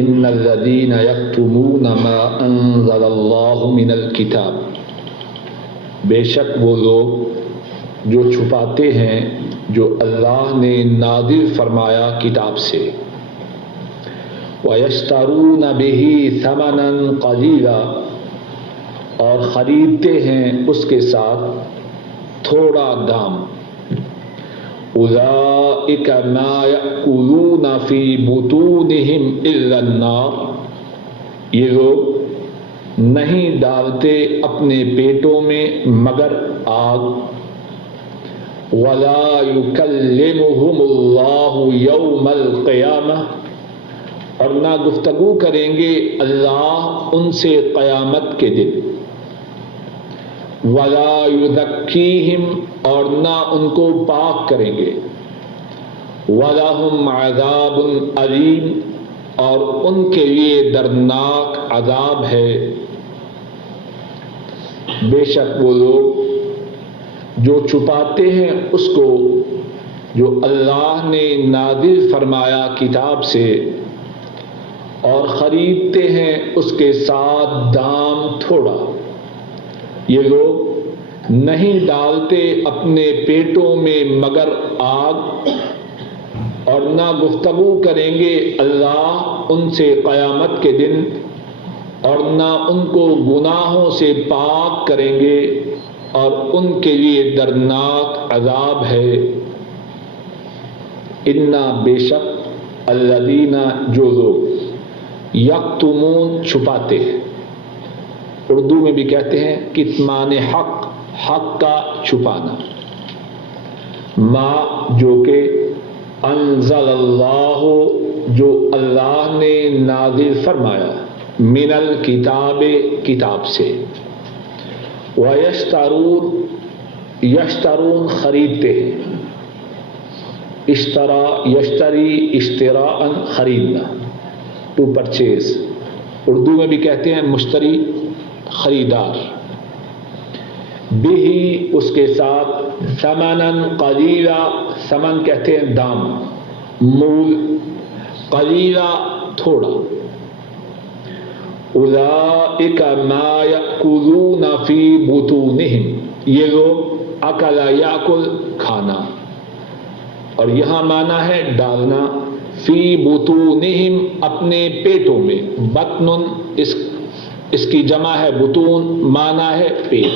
ان الذین یکتمون ما انزل اللہ من الکتاب، بے شک وہ لوگ جو چھپاتے ہیں جو اللہ نے نازل فرمایا کتاب سے، وَيَشْتَرُونَ بِهِ ثَمَنًا قَلِيلًا، اور خریدتے ہیں اس کے ساتھ تھوڑا دام، أُولَئِكَ مَا يَأْكُلُونَ فِي بُطُونِهِمْ إِلَّا النَّارَ، یہ لوگ نہیں ڈالتے اپنے پیٹوں میں مگر آگ، وَلَا يُكَلِّمُهُمُ اللَّهُ يَوْمَ الْقِيَامَةِ، اور نہ گفتگو کریں گے اللہ ان سے قیامت کے دن، وَلَا يُزَكِّيهِمْ، اور نہ ان کو پاک کریں گے، وَلَهُمْ عَذَابٌ أَلِيمٌ، اور ان کے لیے دردناک عذاب ہے۔ بے شک وہ لوگ جو چھپاتے ہیں اس کو جو اللہ نے نازل فرمایا کتاب سے، اور خریدتے ہیں اس کے ساتھ دام تھوڑا، یہ لوگ نہیں ڈالتے اپنے پیٹوں میں مگر آگ، اور نہ گفتگو کریں گے اللہ ان سے قیامت کے دن، اور نہ ان کو گناہوں سے پاک کریں گے، اور ان کے لیے دردناک عذاب ہے۔ انا، بے شک، الذین، جو لوگ، یکتمون، چھپاتے ہیں، اردو میں بھی کہتے ہیں کتمان حق، حق کا چھپانا، ما، جو کہ، انزل اللہ، جو اللہ نے نازل فرمایا، من الکتاب، کتاب سے، وَيَشْتَرُونَ، یشترون، خریدتے ہیں، اشترا، یشتری، اشتراء، خریدنا، ٹو پرچیز، اردو میں بھی کہتے ہیں مشتری، خریدار، بہ، اس کے ساتھ، ثمناً قلیلا، ثمن کہتے ہیں دام، مول، قلیلا، تھوڑا، اولئک ما یأکلون فی بطونہم، یہ لوگ، اکل یاکل، کھانا، اور یہاں معنی ہے ڈالنا، فی بطونہم، اپنے پیٹوں میں، بطن، اس کی جمع ہے بطون، معنی ہے پیٹ،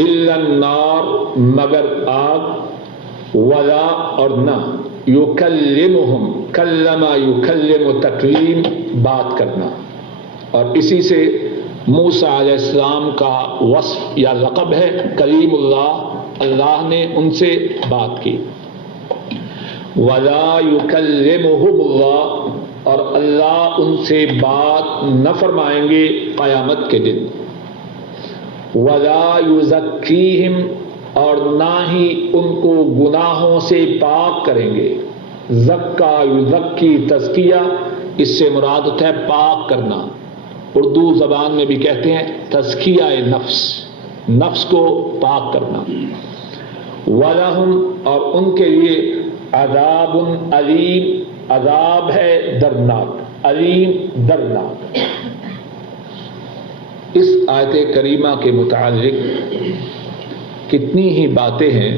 الا النار، مگر آگ، ولا، اور نہ، یکلمہم، کلم یکلم، تکلیم، بات کرنا، اور اسی سے موسیٰ علیہ السلام کا وصف یا لقب ہے کلیم اللہ، اللہ نے ان سے بات کی، ولا یکلمہم اللہ، اور اللہ ان سے بات نہ فرمائیں گے قیامت کے دن، ولا یزکیہم، اور نہ ہی ان کو گناہوں سے پاک کریں گے، زکا، یزکی، تزکیہ، اس سے مراد ہوتا ہے پاک کرنا، اردو زبان میں بھی کہتے ہیں تزکیہ نفس، نفس کو پاک کرنا، وَلَهُمْ، اور ان کے لیے، عذاب علیم، عذاب ہے دردناک، علیم، دردناک۔ اس آیت کریمہ کے متعلق کتنی ہی باتیں ہیں،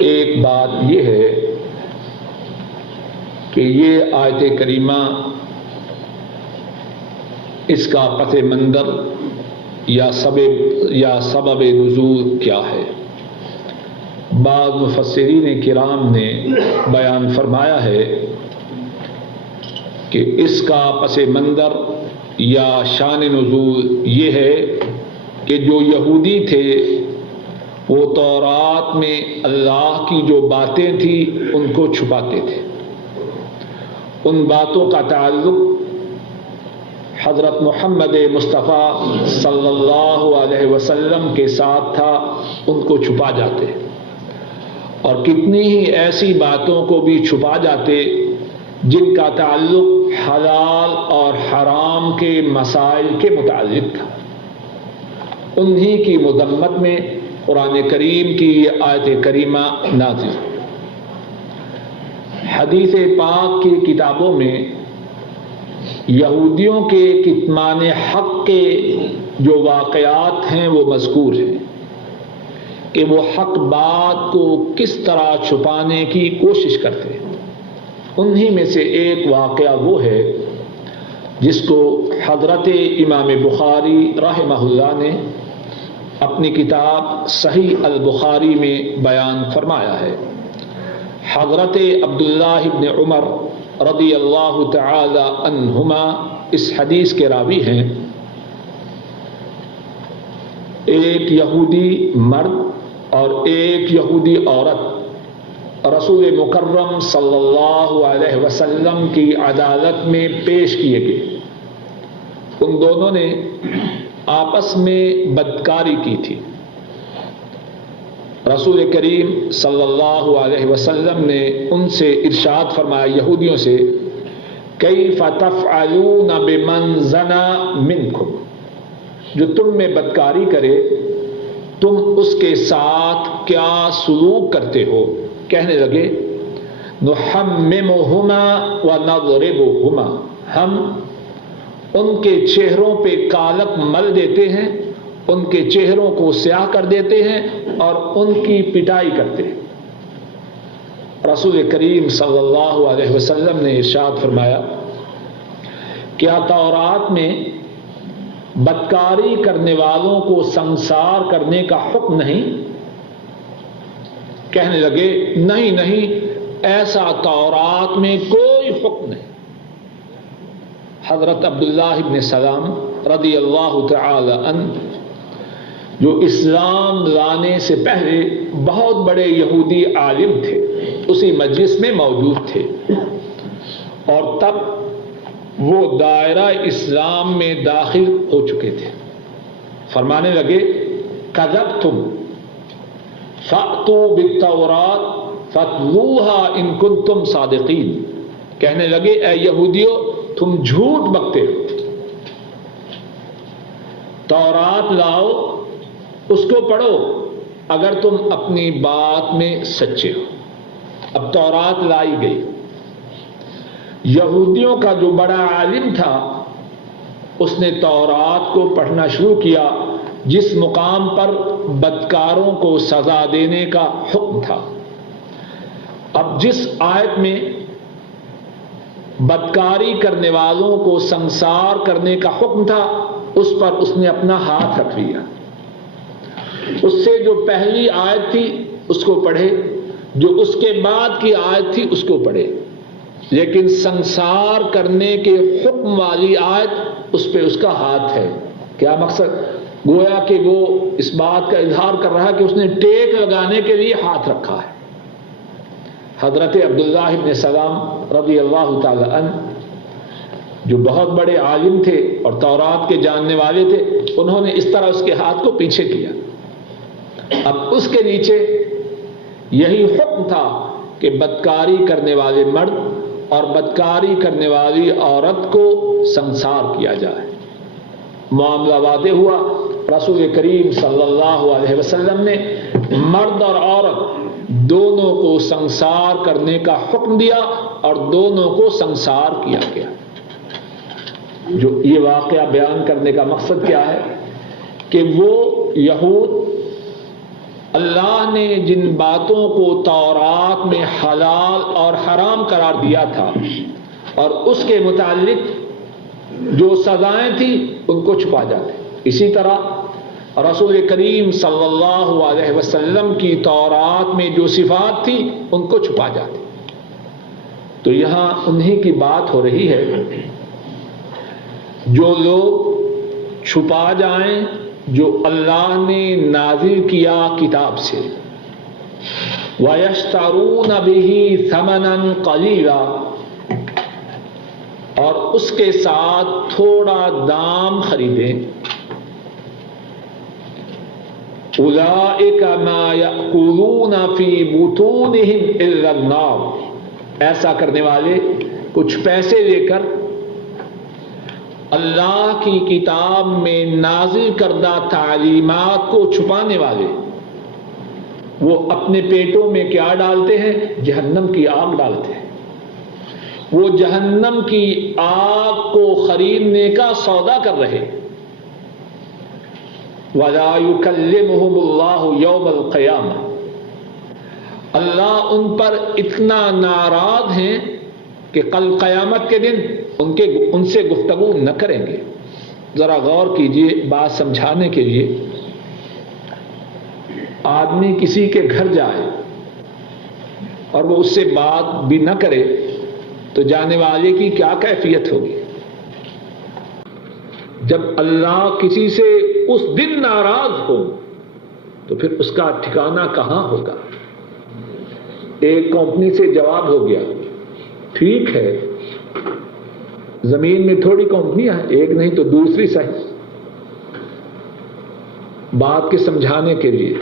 ایک بات یہ ہے کہ یہ آیت کریمہ، اس کا پس منظر یا سبب نزول کیا ہے۔ بعض مفسرین کرام نے بیان فرمایا ہے کہ اس کا پس منظر یا شان نزول یہ ہے کہ جو یہودی تھے وہ تورات میں اللہ کی جو باتیں تھیں ان کو چھپاتے تھے، ان باتوں کا تعلق حضرت محمد مصطفیٰ صلی اللہ علیہ وسلم کے ساتھ تھا، ان کو چھپا جاتے، اور کتنی ہی ایسی باتوں کو بھی چھپا جاتے جن کا تعلق حلال اور حرام کے مسائل کے متعلق تھا۔ انہی کی مذمت میں قرآن کریم کی یہ آیت کریمہ نازل۔ حدیث پاک کی کتابوں میں یہودیوں کے کتمان حق کے جو واقعات ہیں وہ مذکور ہیں کہ وہ حق بات کو کس طرح چھپانے کی کوشش کرتے ہیں۔ انہی میں سے ایک واقعہ وہ ہے جس کو حضرت امام بخاری رحمہ اللہ نے اپنی کتاب صحیح البخاری میں بیان فرمایا ہے۔ حضرت عبداللہ ابن عمر رضی اللہ تعالی عنہما اس حدیث کے راوی ہیں۔ ایک یہودی مرد اور ایک یہودی عورت رسول مکرم صلی اللہ علیہ وسلم کی عدالت میں پیش کیے گئے۔ ان دونوں نے آپس میں بدکاری کی تھی۔ رسول کریم صلی اللہ علیہ وسلم نے ان سے ارشاد فرمایا، یہودیوں سے، کیف تفعلون بمن زنا منکم، جو تم میں بدکاری کرے تم اس کے ساتھ کیا سلوک کرتے ہو؟ کہنے لگے، نحممہما ونضربہما، ہم ان کے چہروں پہ کالک مل دیتے ہیں، ان کے چہروں کو سیاہ کر دیتے ہیں اور ان کی پٹائی کرتے ہیں۔ رسول کریم صلی اللہ علیہ وسلم نے ارشاد فرمایا، کیا تورات میں بدکاری کرنے والوں کو سنسار کرنے کا حکم نہیں؟ کہنے لگے، نہیں نہیں، ایسا تورات میں کوئی حکم نہیں۔ حضرت عبداللہ ابن سلام رضی اللہ تعالی عنہ جو اسلام لانے سے پہلے بہت بڑے یہودی عالم تھے، اسی مجلس میں موجود تھے، اور تب وہ دائرہ اسلام میں داخل ہو چکے تھے۔ فرمانے لگے، کذبتم فأتوا بالتوراۃ فاتلوها ان کنتم صادقین، کہنے لگے، اے یہودیو تم جھوٹ بکتے ہو، تورات لاؤ، اس کو پڑھو اگر تم اپنی بات میں سچے ہو۔ اب تورات لائی گئی، یہودیوں کا جو بڑا عالم تھا اس نے تورات کو پڑھنا شروع کیا جس مقام پر بدکاروں کو سزا دینے کا حکم تھا۔ اب جس آیت میں بدکاری کرنے والوں کو سنسار کرنے کا حکم تھا اس پر اس نے اپنا ہاتھ رکھ لیا۔ اس سے جو پہلی آیت تھی اس کو پڑھے، جو اس کے بعد کی آیت تھی اس کو پڑھے، لیکن سنسار کرنے کے حکم والی آیت اس پہ اس کا ہاتھ ہے۔ کیا مقصد؟ گویا کہ وہ اس بات کا اظہار کر رہا ہے کہ اس نے ٹیک لگانے کے لیے ہاتھ رکھا ہے۔ حضرت عبداللہ ابن سلام رضی اللہ تعالی عنہ جو بہت بڑے عالم تھے اور تورات کے جاننے والے تھے، انہوں نے اس طرح اس کے ہاتھ کو پیچھے کیا۔ اب اس کے نیچے یہی حکم تھا کہ بدکاری کرنے والے مرد اور بدکاری کرنے والی عورت کو سنسار کیا جائے۔ معاملہ واضح ہوا، رسول کریم صلی اللہ علیہ وسلم نے مرد اور عورت دونوں کو سنسار کرنے کا حکم دیا اور دونوں کو سنسار کیا گیا۔ جو یہ واقعہ بیان کرنے کا مقصد کیا ہے کہ وہ یہود اللہ نے جن باتوں کو تورات میں حلال اور حرام قرار دیا تھا اور اس کے متعلق جو سزائیں تھیں ان کو چھپا جاتے، اسی طرح رسول کریم صلی اللہ علیہ وسلم کی تورات میں جو صفات تھی ان کو چھپا جاتے۔ تو یہاں انہی کی بات ہو رہی ہے جو لوگ چھپا جائیں جو اللہ نے نازل کیا کتاب سے، وَيَشْتَرُونَ بِهِ ثَمَنًا قَلِيلًا، اور اس کے ساتھ تھوڑا دام خریدیں، أُولَئِكَ مَا يَأْكُلُونَ فِي بُطُونِهِمْ إِلَّا النَّارَ، ایسا کرنے والے کچھ پیسے لے کر اللہ کی کتاب میں نازل کردہ تعلیمات کو چھپانے والے، وہ اپنے پیٹوں میں کیا ڈالتے ہیں؟ جہنم کی آگ ڈالتے ہیں۔ وہ جہنم کی آگ کو خریدنے کا سودا کر رہے. وَلَا يُكَلِّمُهُمُ اللَّهُ يَوْمَ الْقِيَامَةِ، اللہ ان پر اتنا ناراض ہیں کہ کل قیامت کے دن ان سے گفتگو نہ کریں گے. ذرا غور کیجئے بات سمجھانے کے لیے. آدمی کسی کے گھر جائے اور وہ اس سے بات بھی نہ کرے تو جانے والے کی کیا کیفیت ہوگی؟ جب اللہ کسی سے اس دن ناراض ہو تو پھر اس کا ٹھکانہ کہاں ہوگا؟ ایک کمپنی سے جواب ہو گیا، ٹھیک ہے زمین میں تھوڑی کمپنیاں ہیں، ایک نہیں تو دوسری صحیح. بات کے سمجھانے کے لیے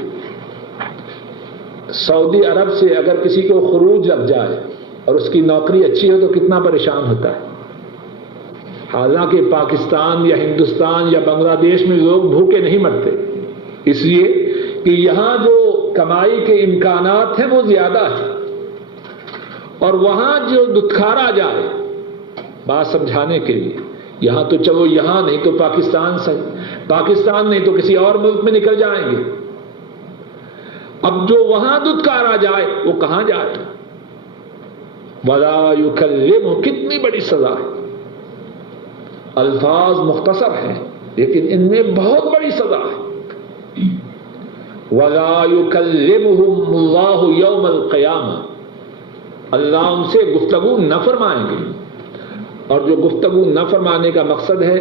سعودی عرب سے اگر کسی کو خروج لگ جائے اور اس کی نوکری اچھی ہو تو کتنا پریشان ہوتا ہے. حالانکہ پاکستان یا ہندوستان یا بنگلہ دیش میں لوگ بھوکے نہیں مرتے، اس لیے کہ یہاں جو کمائی کے امکانات ہیں وہ زیادہ ہیں، اور وہاں جو دتکارا جائے. بات سمجھانے کے لیے یہاں تو چلو یہاں نہیں تو پاکستان صحیح، پاکستان نہیں تو کسی اور ملک میں نکل جائیں گے. اب جو وہاں دتکارا جائے وہ کہاں جائے؟ وَلَا يُكَلِّمُ، کتنی بڑی سزا ہے. الفاظ مختصر ہیں لیکن ان میں بہت بڑی سزا ہے. وَلَا يُكَلِّمُهُمُ اللَّهُ يَوْمَ الْقِيَامَةِ، اللہ ان سے گفتگو نہ فرمائیں گے. اور جو گفتگو نہ فرمانے کا مقصد ہے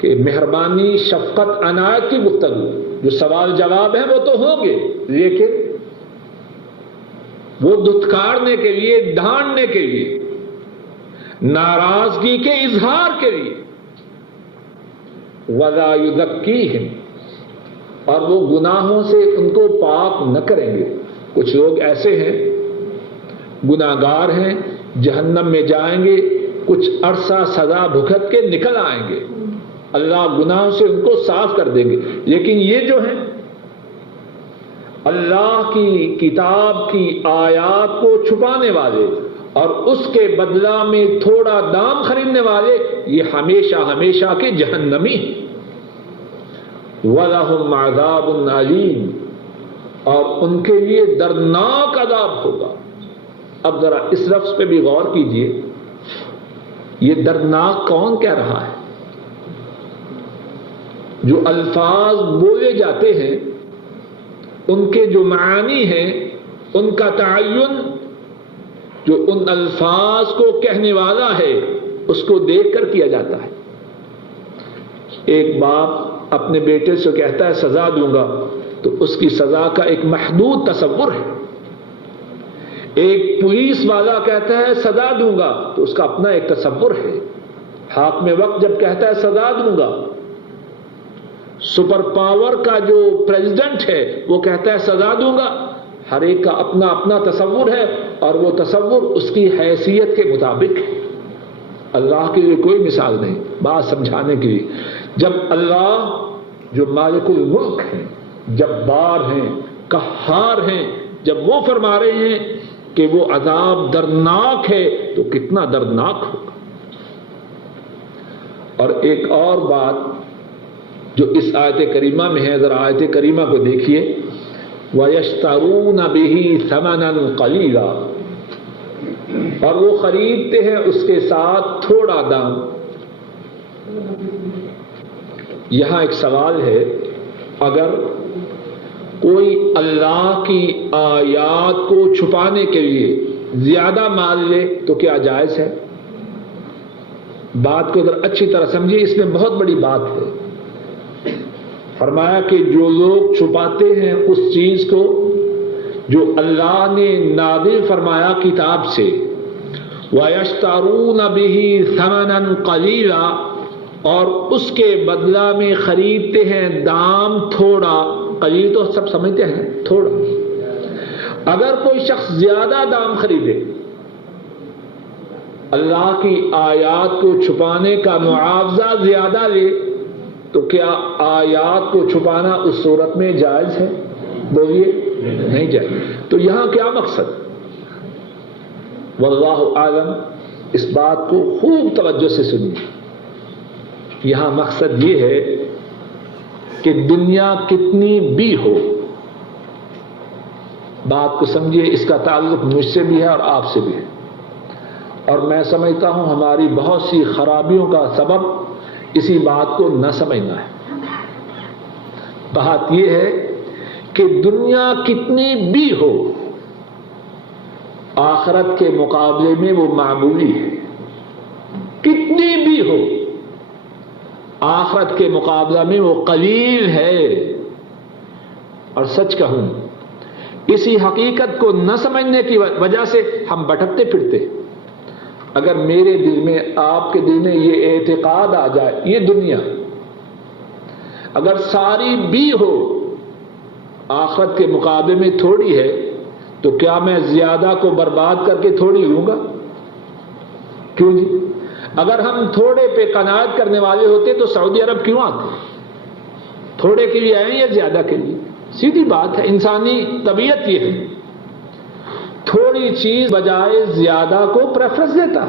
کہ مہربانی شفقت عنایت کی گفتگو، جو سوال جواب ہیں وہ تو ہوں گے لیکن وہ دھتکارنے کے لیے، ڈھانٹنے کے لیے، ناراضگی کے اظہار کے لیے. وَلَا يُزَكِّيهِمْ، اور وہ گناہوں سے ان کو پاک نہ کریں گے. کچھ لوگ ایسے ہیں گناہگار ہیں، جہنم میں جائیں گے، کچھ عرصہ سزا بھگت کے نکل آئیں گے، اللہ گناہوں سے ان کو صاف کر دیں گے. لیکن یہ جو ہیں اللہ کی کتاب کی آیات کو چھپانے والے اور اس کے بدلہ میں تھوڑا دام خریدنے والے، یہ ہمیشہ ہمیشہ کے جہنمی ہیں. وَلَهُمْ عَذَابٌ عَلِيمٌ، اور ان کے لیے دردناک عذاب ہوگا. اب ذرا اس لفظ پہ بھی غور کیجئے، یہ دردناک کون کہہ رہا ہے؟ جو الفاظ بولے جاتے ہیں ان کے جو معانی ہیں ان کا تعین جو ان الفاظ کو کہنے والا ہے اس کو دیکھ کر کیا جاتا ہے. ایک باپ اپنے بیٹے سے کہتا ہے سزا دوں گا تو اس کی سزا کا ایک محدود تصور ہے. ایک پولیس والا کہتا ہے سزا دوں گا تو اس کا اپنا ایک تصور ہے. حاکم وقت جب کہتا ہے سزا دوں گا، سپر پاور کا جو پریزیڈنٹ ہے وہ کہتا ہے سزا دوں گا، ہر ایک کا اپنا اپنا تصور ہے اور وہ تصور اس کی حیثیت کے مطابق ہے. اللہ کے لیے کوئی مثال نہیں. بات سمجھانے کے لیے جب اللہ جو مالک الملک ہیں، جبار ہیں، قہار ہیں، جب وہ فرما رہے ہیں کہ وہ عذاب دردناک ہے تو کتنا دردناک ہوگا. اور ایک اور بات جو اس آیت کریمہ میں ہے، ذرا آیت کریمہ کو دیکھیے. وَيَشْتَرُونَ بِهِ ثَمَنًا قَلِيلًا، اور وہ خریدتے ہیں اس کے ساتھ تھوڑا دام. یہاں ایک سوال ہے، اگر کوئی اللہ کی آیات کو چھپانے کے لیے زیادہ مال لے تو کیا جائز ہے؟ بات کو اگر اچھی طرح سمجھیے، اس میں بہت بڑی بات ہے. فرمایا کہ جو لوگ چھپاتے ہیں اس چیز کو جو اللہ نے نازل فرمایا کتاب سے، وَيَشْتَرُونَ بِهِ ثَمَنًا قَلِيلًا، اور اس کے بدلہ میں خریدتے ہیں دام تھوڑا. قلیل تو سب سمجھتے ہیں تھوڑا. اگر کوئی شخص زیادہ دام خریدے، اللہ کی آیات کو چھپانے کا معاوضہ زیادہ لے، تو کیا آیات کو چھپانا اس صورت میں جائز ہے؟ بولیے نہیں جائز. تو یہاں کیا مقصد؟ واللہ عالم. اس بات کو خوب توجہ سے سنیے. یہاں مقصد یہ ہے کہ دنیا کتنی بھی ہو، بات کو سمجھیے، اس کا تعلق مجھ سے بھی ہے اور آپ سے بھی ہے، اور میں سمجھتا ہوں ہماری بہت سی خرابیوں کا سبب اسی بات کو نہ سمجھنا ہے. بات یہ ہے کہ دنیا کتنی بھی ہو، آخرت کے مقابلے میں وہ معمولی ہے. کتنی بھی ہو، آخرت کے مقابلہ میں وہ قلیل ہے. اور سچ کہوں، اسی حقیقت کو نہ سمجھنے کی وجہ سے ہم بھٹکتے پھرتے. اگر میرے دل میں، آپ کے دل میں یہ اعتقاد آ جائے یہ دنیا اگر ساری بھی ہو آخرت کے مقابلے میں تھوڑی ہے، تو کیا میں زیادہ کو برباد کر کے تھوڑی لوں گا؟ کیوں جی؟ اگر ہم تھوڑے پہ قناعت کرنے والے ہوتے تو سعودی عرب کیوں آتے؟ تھوڑے کے لیے آئے یا زیادہ کے لیے؟ سیدھی بات ہے، انسانی طبیعت یہ ہے، تھوڑی چیز بجائے زیادہ کو پریفرنس دیتا.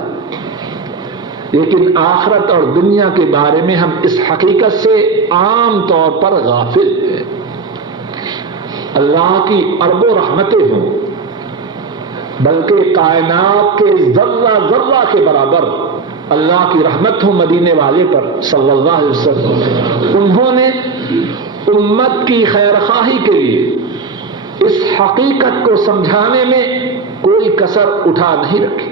لیکن آخرت اور دنیا کے بارے میں ہم اس حقیقت سے عام طور پر غافل ہیں. اللہ کی اربوں رحمتیں ہوں، بلکہ کائنات کے ذرہ ذرہ کے برابر اللہ کی رحمت ہو مدینے والے پر صلی اللہ علیہ وسلم. انہوں نے امت کی خیرخواہی کے لیے اس حقیقت کو سمجھانے میں کوئی کسر اٹھا نہیں رکھی.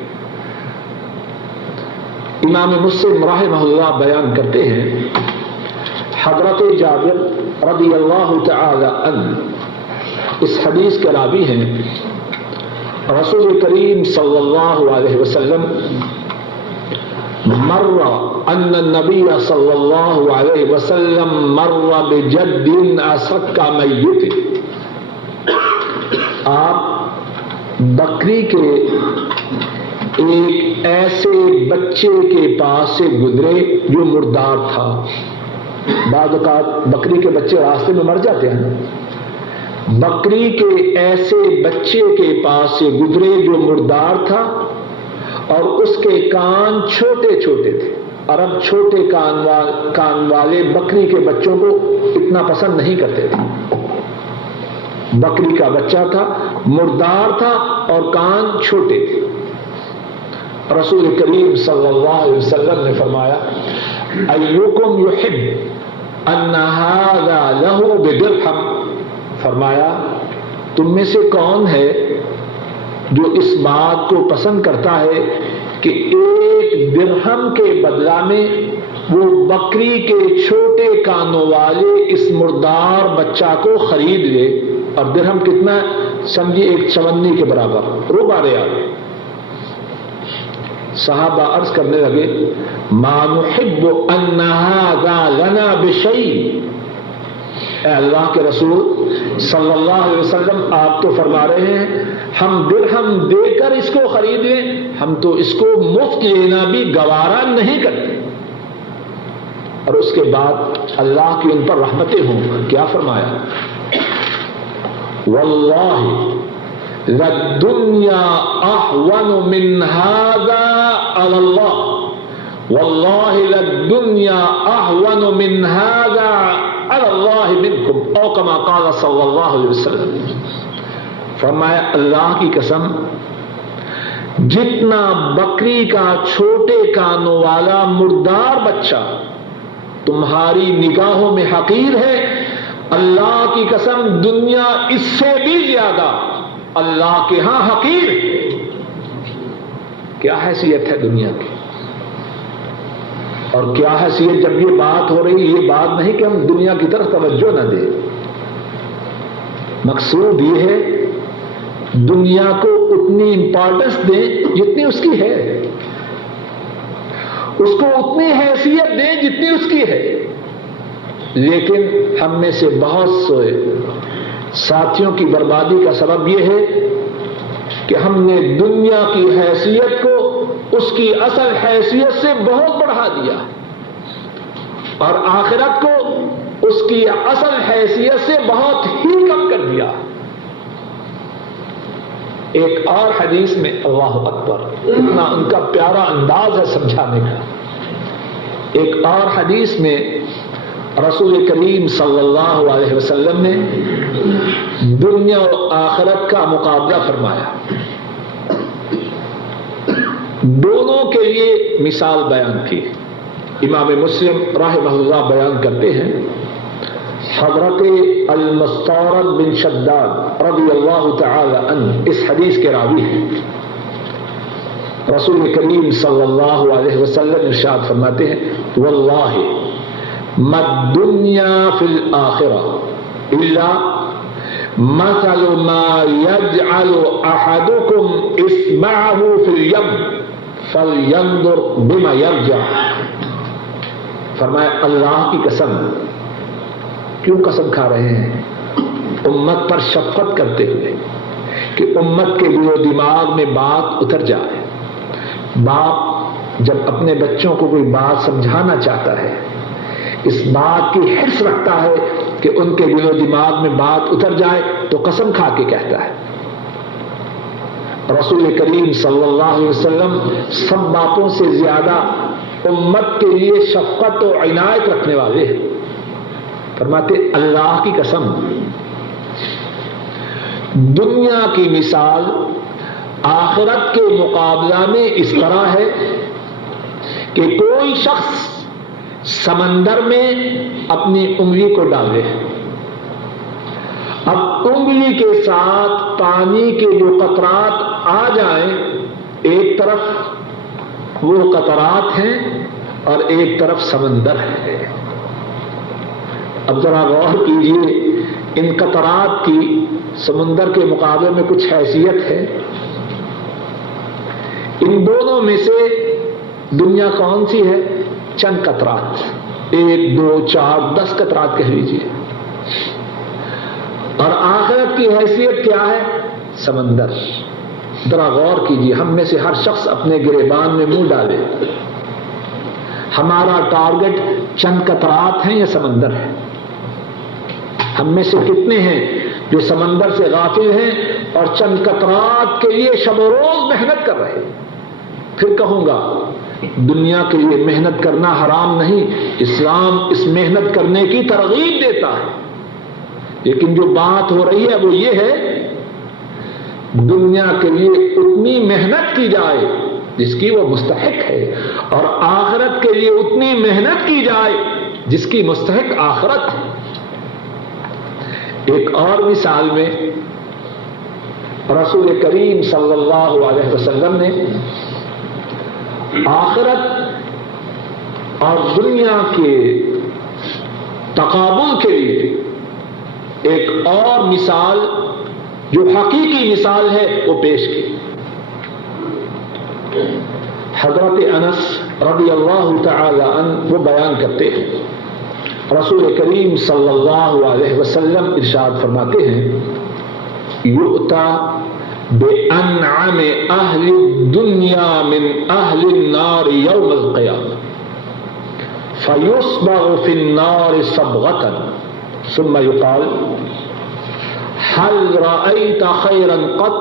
امام مسلم رحمہ اللہ بیان کرتے ہیں، حضرت جابر رضی اللہ تعالی عنہ اس حدیث کے راوی ہیں، رسول کریم صلی اللہ علیہ وسلم مر ان النبی صلی اللہ علیہ وسلم مر بجد اسق میت. آپ بکری کے ایک ایسے بچے کے پاس سے گزرے جو مردار تھا. بعض اوقات بکری کے بچے راستے میں مر جاتے ہیں. بکری کے ایسے بچے کے پاس سے گزرے جو مردار تھا اور اس کے کان چھوٹے چھوٹے تھے. عرب چھوٹے کان والے بکری کے بچوں کو اتنا پسند نہیں کرتے تھے. بکری کا بچہ تھا، مردار تھا اور کان چھوٹے تھے. رسول کریم صلی اللہ علیہ وسلم نے فرمایا، ایکم یحب ان ھذا لہ بدرہم. فرمایا تم میں سے کون ہے جو اس بات کو پسند کرتا ہے کہ ایک درہم کے بدلہ میں وہ بکری کے چھوٹے کانوں والے اس مردار بچہ کو خرید لے. اور درہم کتنا سمجھیے؟ ایک چونی کے برابر، ربع ریال. صحابہ عرض کرنے لگے، ما نحب ان ھذا لنا بشیء. اے اللہ کے رسول صلی اللہ علیہ وسلم، آپ تو فرما رہے ہیں ہم درہم دے کر اس کو خرید لیں، ہم تو اس کو مفت لینا بھی گوارا نہیں کرتے. اور اس کے بعد اللہ کی ان پر رحمتیں ہوں، کیا فرمایا؟ واللہ للدنیا احون من ھذا علی اللہ، واللہ للدنیا احون من ھذا علی اللہ منکم، او کما قال صلی اللہ علیہ وسلم. فرمایا اللہ کی قسم، جتنا بکری کا چھوٹے کانوں والا مردار بچہ تمہاری نگاہوں میں حقیر ہے، اللہ کی قسم دنیا اس سے بھی زیادہ اللہ کے ہاں حقیر ہے. کیا حیثیت ہے دنیا کی، اور کیا حیثیت جب یہ بات ہو رہی. یہ بات نہیں کہ ہم دنیا کی طرف توجہ نہ دیں، مقصود یہ ہے دنیا کو اتنی امپورٹنس دیں جتنی اس کی ہے، اس کو اتنی حیثیت دیں جتنی اس کی ہے. لیکن ہم میں سے بہت سے ساتھیوں کی بربادی کا سبب یہ ہے کہ ہم نے دنیا کی حیثیت کو اس کی اصل حیثیت سے بہت بڑھا دیا اور آخرت کو اس کی اصل حیثیت سے بہت ہی کم کر دیا. ایک اور حدیث میں اللہ اکبر، اتنا ان کا پیارا انداز ہے سمجھانے کا، ایک اور حدیث میں رسول کریم صلی اللہ علیہ وسلم نے دنیا و آخرت کا مقابلہ فرمایا، دونوں کے لیے مثال بیان کی۔ امام مسلم رحمہ اللہ بیان کرتے ہیں، حضرت المستورد بن شداد رضی اللہ تعالی عنہ اس حدیث کے راوی ہیں، رسول کریم صلی اللہ علیہ وسلم ارشاد فرماتے ہیں، واللہ ما الدنیا فی الآخرہ الا مثل ما يجعل احدکم اصبعہ فی الیم فلینظر بما یرجع۔ فرمایا اللہ کی قسم، کیوں قسم کھا رہے ہیں؟ امت پر شفقت کرتے ہوئے کہ امت کے دل و دماغ میں بات اتر جائے۔ باپ جب اپنے بچوں کو کوئی بات سمجھانا چاہتا ہے، اس بات کی حرص رکھتا ہے کہ ان کے دل و دماغ میں بات اتر جائے تو قسم کھا کے کہتا ہے۔ رسول کریم صلی اللہ علیہ وسلم سب باتوں سے زیادہ امت کے لیے شفقت و عنایت رکھنے والے ہیں۔ فرماتے اللہ کی قسم، دنیا کی مثال آخرت کے مقابلہ میں اس طرح ہے کہ کوئی شخص سمندر میں اپنی انگلی کو ڈالے، اب انگلی کے ساتھ پانی کے جو قطرات آ جائیں، ایک طرف وہ قطرات ہیں اور ایک طرف سمندر ہے۔ اب ذرا غور کیجیے، ان قطرات کی سمندر کے مقابلے میں کچھ حیثیت ہے؟ ان دونوں میں سے دنیا کون سی ہے؟ چند قطرات، 1 2 4 10 قطرات کہہ لیجیے، اور آخرت کی حیثیت کیا ہے؟ سمندر۔ ذرا غور کیجیے، ہم میں سے ہر شخص اپنے گریبان میں منہ ڈالے، ہمارا ٹارگٹ چند قطرات ہیں یا سمندر ہے؟ ہم میں سے کتنے ہیں جو سمندر سے غافل ہیں اور چند قطرات کے لیے شب و روز محنت کر رہے ہیں؟ پھر کہوں گا دنیا کے لیے محنت کرنا حرام نہیں، اسلام اس محنت کرنے کی ترغیب دیتا ہے، لیکن جو بات ہو رہی ہے وہ یہ ہے دنیا کے لیے اتنی محنت کی جائے جس کی وہ مستحق ہے، اور آخرت کے لیے اتنی محنت کی جائے جس کی مستحق آخرت ہے۔ ایک اور مثال میں رسول کریم صلی اللہ علیہ وسلم نے آخرت اور دنیا کے تقابل کے لیے ایک اور مثال جو حقیقی مثال ہے وہ پیش کی۔ حضرت انس رضی اللہ تعالی عنہ وہ بیان کرتے ہیں، رسول کریم صلی اللہ علیہ وسلم ارشاد فرماتے ہیں، یؤتی بأنعم اہل الدنیا من اہل النار یوم القیامہ فیصبغ فی النار صبغۃ ثم یقال هل رأيت خيرا قط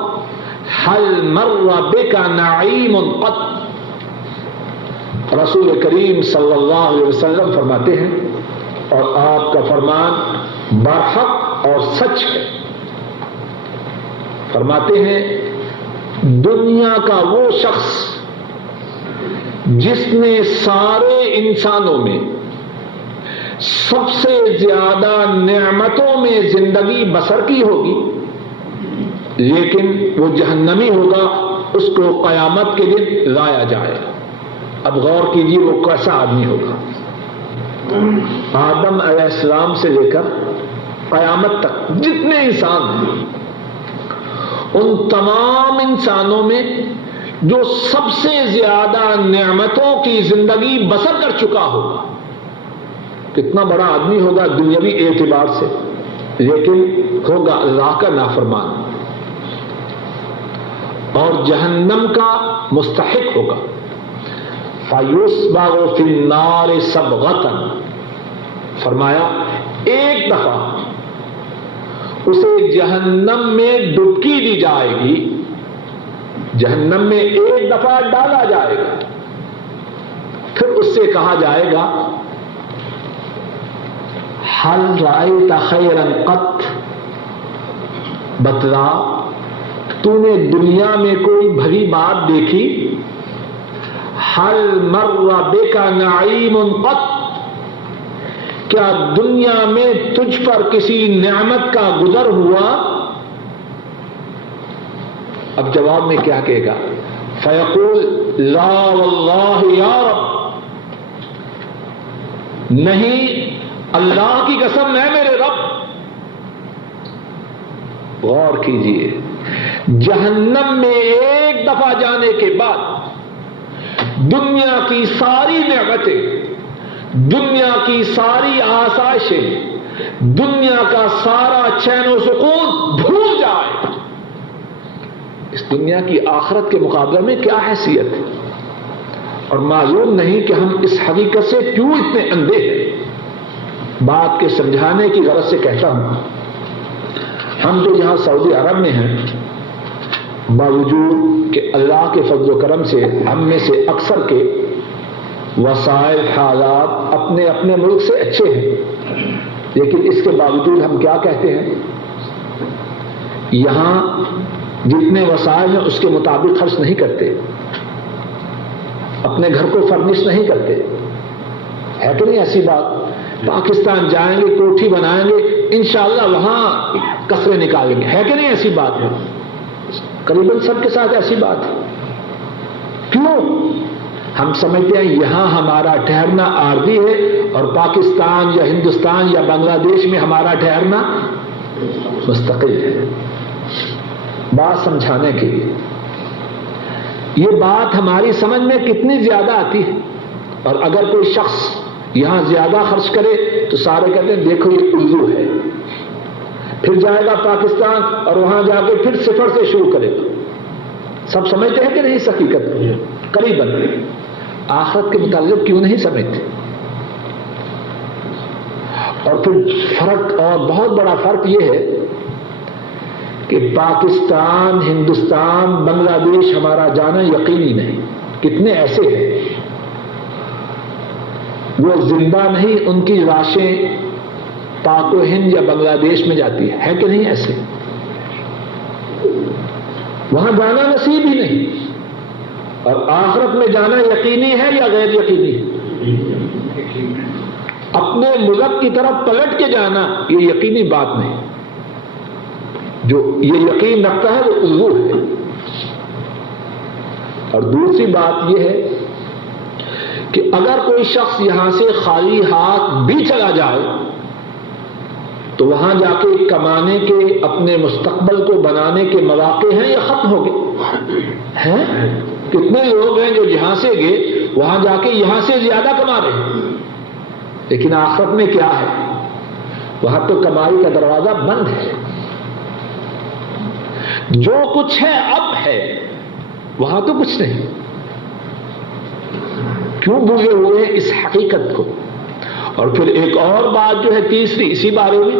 هل مر بك نعيم قط۔ رسول کریم صلی اللہ علیہ وسلم فرماتے ہیں، اور آپ کا فرمان برحق اور سچ ہے، فرماتے ہیں دنیا کا وہ شخص جس نے سارے انسانوں میں سب سے زیادہ نعمتوں میں زندگی بسر کی ہوگی، لیکن وہ جہنمی ہوگا، اس کو قیامت کے دن لایا جائے۔ اب غور کیجیے وہ کیسا آدمی ہوگا؟ آدم علیہ السلام سے لے کر قیامت تک جتنے انسان ہیں، ان تمام انسانوں میں جو سب سے زیادہ نعمتوں کی زندگی بسر کر چکا ہوگا، کتنا بڑا آدمی ہوگا دنیاوی اعتبار سے، لیکن ہوگا اللہ کا نافرمان اور جہنم کا مستحق ہوگا۔ فَيُصْبَغُ فِي النَّارِ صَبْغَةً، فرمایا ایک دفعہ اسے جہنم میں ڈبکی دی جائے گی جہنم میں ایک دفعہ ڈالا جائے گا، پھر اس سے کہا جائے گا حل رأیت خیرا قط، بتلا تو نے دنیا میں کوئی بھری بات دیکھی؟ حل مر بک نعیم قط، کیا دنیا میں تجھ پر کسی نعمت کا گزر ہوا؟ اب جواب میں کیا کہے گا؟ فیقول لا واللہ یا رب، نہیں اللہ کی قسم ہے میرے رب۔ غور کیجئے، جہنم میں ایک دفعہ جانے کے بعد دنیا کی ساری نعمتیں، دنیا کی ساری آسائشیں، دنیا کا سارا چین و سکون بھول جائے۔ اس دنیا کی آخرت کے مقابلے میں کیا حیثیت ہے؟ اور معلوم نہیں کہ ہم اس حقیقت سے کیوں اتنے اندھے ہیں۔ بات کے سمجھانے کی غرض سے کہتا ہوں، ہم جو یہاں سعودی عرب میں ہیں، باوجود کہ اللہ کے فضل و کرم سے ہم میں سے اکثر کے وسائل حالات اپنے اپنے ملک سے اچھے ہیں، لیکن اس کے باوجود ہم کیا کہتے ہیں؟ یہاں جتنے وسائل ہیں اس کے مطابق خرچ نہیں کرتے، اپنے گھر کو فرنش نہیں کرتے، ہے تو نہیں ایسی بات؟ پاکستان جائیں گے، کوٹھی بنائیں گے، انشاءاللہ وہاں کسرے نکالیں گے، ہے کہ نہیں ایسی بات ہے؟ قریباً سب کے ساتھ ایسی بات ہے۔ کیوں؟ ہم سمجھتے ہیں یہاں ہمارا ٹھہرنا عارضی ہے اور پاکستان یا ہندوستان یا بنگلہ دیش میں ہمارا ٹھہرنا مستقل ہے۔ بات سمجھانے کے لیے یہ بات ہماری سمجھ میں کتنی زیادہ آتی ہے، اور اگر کوئی شخص یہاں زیادہ خرچ کرے تو سارے کہتے ہیں دیکھو یہ الو ہے، پھر جائے گا پاکستان اور وہاں جا کے پھر صفر سے شروع کرے گا۔ سب سمجھتے ہیں کہ نہیں اس حقیقت؟ قریباً آخرت کے متعلق کیوں نہیں سمجھتے؟ اور پھر فرق، اور بہت بڑا فرق یہ ہے کہ پاکستان، ہندوستان، بنگلہ دیش ہمارا جانا یقینی نہیں۔ کتنے ایسے ہیں وہ زندہ نہیں، ان کی لاشیں پاک و ہند یا بنگلہ دیش میں جاتی ہے کہ نہیں ایسے؟ وہاں جانا نصیب ہی نہیں، اور آخرت میں جانا یقینی ہے یا غیر یقینی ہے؟ اپنے ملک کی طرف پلٹ کے جانا یہ یقینی بات نہیں، جو یہ یقین رکھتا ہے وہ الو ہے۔ اور دوسری بات یہ ہے کہ اگر کوئی شخص یہاں سے خالی ہاتھ بھی چلا جائے تو وہاں جا کے کمانے کے، اپنے مستقبل کو بنانے کے مواقع ہیں یا ختم ہو گئے ہیں؟ کتنے لوگ ہیں جو یہاں سے گئے وہاں جا کے یہاں سے زیادہ کما رہے ہیں، لیکن آخرت میں کیا ہے؟ وہاں تو کمائی کا دروازہ بند ہے، جو کچھ ہے اب ہے، وہاں تو کچھ نہیں۔ کیوں بھولے ہوئے ہیں اس حقیقت کو؟ اور پھر ایک اور بات جو ہے تیسری اسی بارے میں،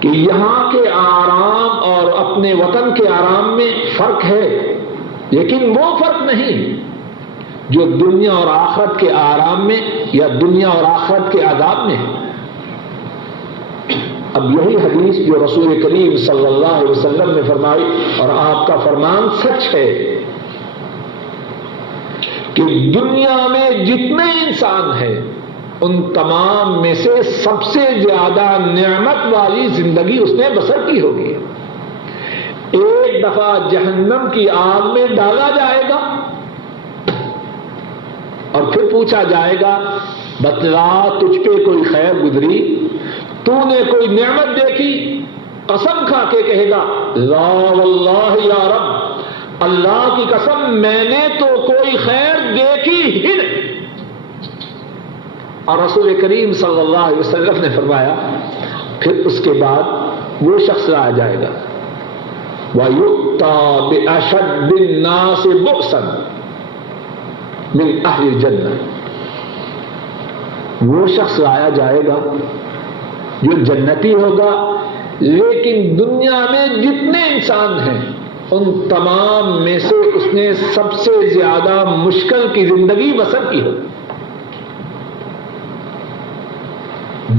کہ یہاں کے آرام اور اپنے وطن کے آرام میں فرق ہے، لیکن وہ فرق نہیں جو دنیا اور آخرت کے آرام میں یا دنیا اور آخرت کے عذاب میں ہے۔ اب یہی حدیث جو رسول کریم صلی اللہ علیہ وسلم نے فرمائی، اور آپ کا فرمان سچ ہے، کہ دنیا میں جتنے انسان ہیں ان تمام میں سے سب سے زیادہ نعمت والی زندگی اس نے بسر کی ہوگی۔ ایک دفعہ جہنم کی آگ میں ڈالا جائے گا اور پھر پوچھا جائے گا بتلا تجھ پہ کوئی خیر گزری، تو نے کوئی نعمت دیکھی؟ قسم کھا کے کہے گا لا واللہ یا رب، اللہ کی قسم میں نے تو کوئی خیر دیکھی ہی نہیں۔ اور رسول کریم صلی اللہ علیہ وسلم نے فرمایا پھر اس کے بعد وہ شخص لایا جائے گا وَيُؤْتَى بِأَشَدِّ النَّاسِ بُؤْسًا مِنْ أَهْلِ الْجَنَّةِ، وہ شخص لایا جائے گا جو جنتی ہوگا، لیکن دنیا میں جتنے انسان ہیں ان تمام میں سے اس نے سب سے زیادہ مشکل کی زندگی بسر کی ہو.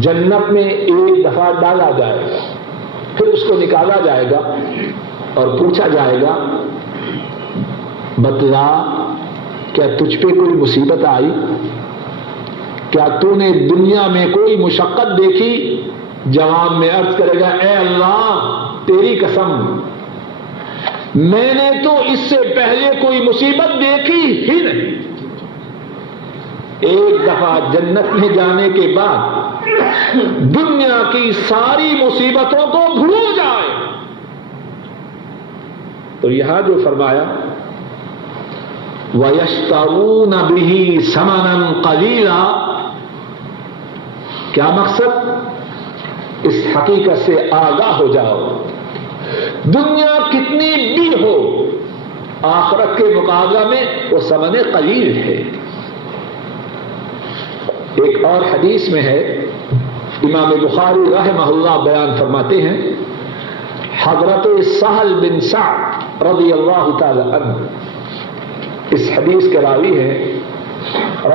جنت میں ایک دفعہ ڈالا جائے گا، پھر اس کو نکالا جائے گا اور پوچھا جائے گا بتلا کیا تجھ پہ کوئی مصیبت آئی؟ کیا تو نے دنیا میں کوئی مشقت دیکھی؟ جواب میں عرض کرے گا اے اللہ تیری قسم میں نے تو اس سے پہلے کوئی مصیبت دیکھی ہی نہیں. ایک دفعہ جنت میں جانے کے بعد دنیا کی ساری مصیبتوں کو بھول جائے. تو یہاں جو فرمایا وَيَشْتَرُونَ بِهِ ثَمَنًا قَلِيلًا، کیا مقصد؟ اس حقیقت سے آگاہ ہو جاؤ دنیا کتنی بھی ہو آخرت کے مقابلہ میں وہ ثمن قلیل ہے. ایک اور حدیث میں ہے، امام بخاری رحمہ اللہ بیان فرماتے ہیں، حضرت سہل بن سعد رضی اللہ تعالی عنہ اس حدیث کے راوی ہیں،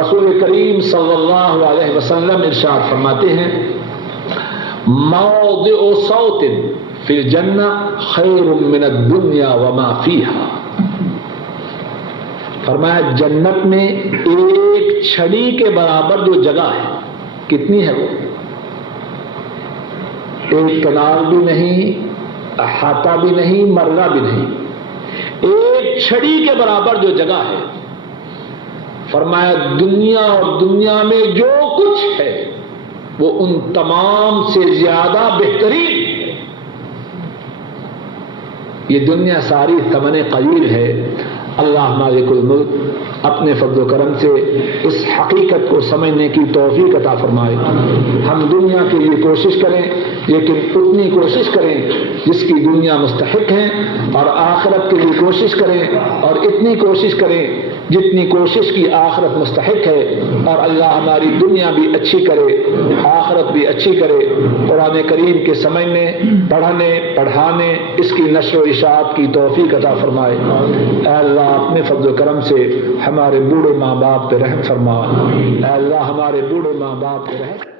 رسول کریم صلی اللہ علیہ وسلم ارشاد فرماتے ہیں موضع صوت فی الجنہ خیر من الدنیا وما فیہا. فرمایا جنت میں ایک چھڑی کے برابر جو جگہ ہے، کتنی ہے وہ؟ ایک کنال بھی نہیں، احاطہ بھی نہیں، مرلہ بھی نہیں، ایک چھڑی کے برابر جو جگہ ہے. فرمایا دنیا اور دنیا میں جو کچھ ہے وہ ان تمام سے زیادہ بہترین ہے. یہ دنیا ساری ثمن قلیل ہے. اللہ مالک الملک اپنے فضل و کرم سے اس حقیقت کو سمجھنے کی توفیق عطا فرمائے. ہم دنیا کے لیے کوشش کریں لیکن اتنی کوشش کریں جس کی دنیا مستحق ہے، اور آخرت کے لیے کوشش کریں اور اتنی کوشش کریں جتنی کوشش کی آخرت مستحق ہے. اور اللہ ہماری دنیا بھی اچھی کرے، آخرت بھی اچھی کرے. قرآن کریم کے سمجھنے، پڑھنے، پڑھانے، اس کی نشر و اشاعت کی توفیق عطا فرمائے. اے اللہ اپنے فضل و کرم سے ہمارے بوڑھے ماں باپ پہ رحم فرما. اے اللہ ہمارے بوڑھے ماں باپ پہ رحم